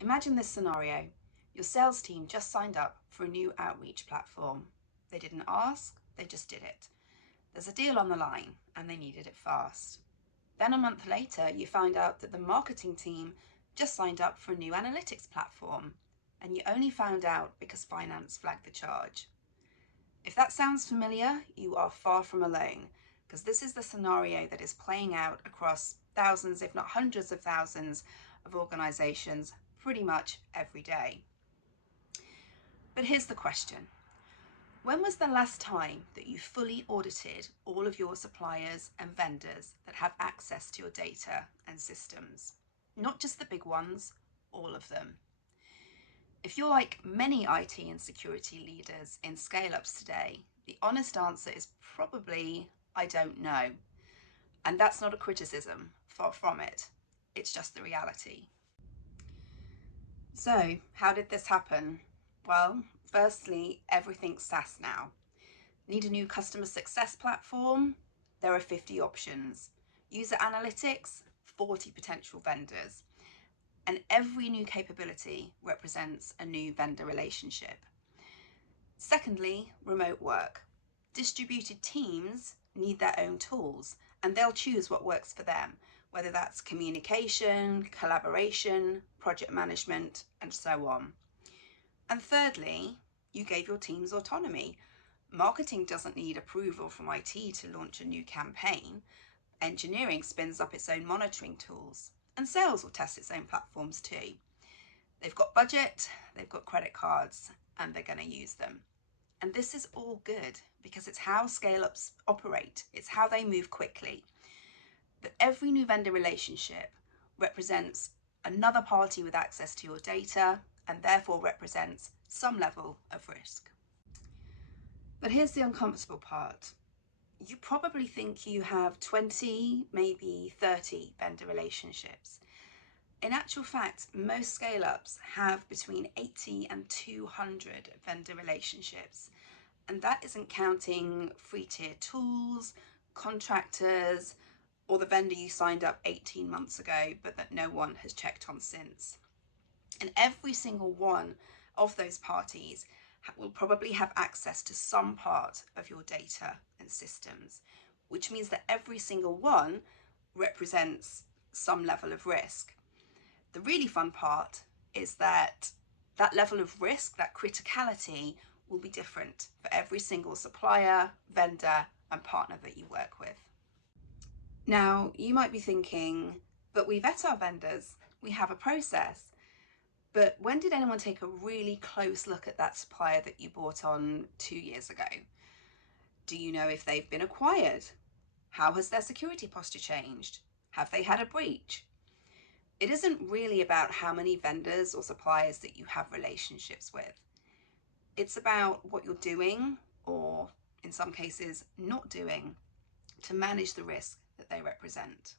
Imagine this scenario. Your sales team just signed up for a new outreach platform. They didn't ask, they just did it. There's a deal on the line and they needed it fast. Then a month later, you find out that the marketing team just signed up for a new analytics platform, and you only found out because finance flagged the charge. If that sounds familiar, you are far from alone, because this is the scenario that is playing out across thousands, if not hundreds of thousands of organizations pretty much every day. But here's the question. When was the last time that you fully audited all of your suppliers and vendors that have access to your data and systems? Not just the big ones, all of them. If you're like many IT and security leaders in scale-ups today, the honest answer is probably, I don't know. And that's not a criticism, far from it. It's just the reality. So, how did this happen? Well, firstly, everything's SaaS now. Need a new customer success platform? There are 50 options. User analytics? 40 potential vendors. And every new capability represents a new vendor relationship. Secondly, remote work. Distributed teams need their own tools, and they'll choose what works for them, whether that's communication, collaboration, project management, and so on. And thirdly, you gave your teams autonomy. Marketing doesn't need approval from IT to launch a new campaign. Engineering spins up its own monitoring tools, and sales will test its own platforms too. They've got budget, they've got credit cards, and they're going to use them. And this is all good because it's how scale-ups operate. It's how they move quickly. But every new vendor relationship represents another party with access to your data and therefore represents some level of risk. But here's the uncomfortable part. You probably think you have 20, maybe 30 vendor relationships. In actual fact, most scale-ups have between 80 and 200 vendor relationships. And that isn't counting free tier tools, contractors, or the vendor you signed up 18 months ago, but that no one has checked on since. And every single one of those parties will probably have access to some part of your data and systems, which means that every single one represents some level of risk. The really fun part is that that level of risk, that criticality, will be different for every single supplier, vendor, and partner that you work with. Now, you might be thinking, but we vet our vendors, we have a process. But when did anyone take a really close look at that supplier that you bought on 2 years ago? Do you know if they've been acquired? How has their security posture changed? Have they had a breach? It isn't really about how many vendors or suppliers that you have relationships with. It's about what you're doing, or in some cases not doing, to manage the risk that they represent.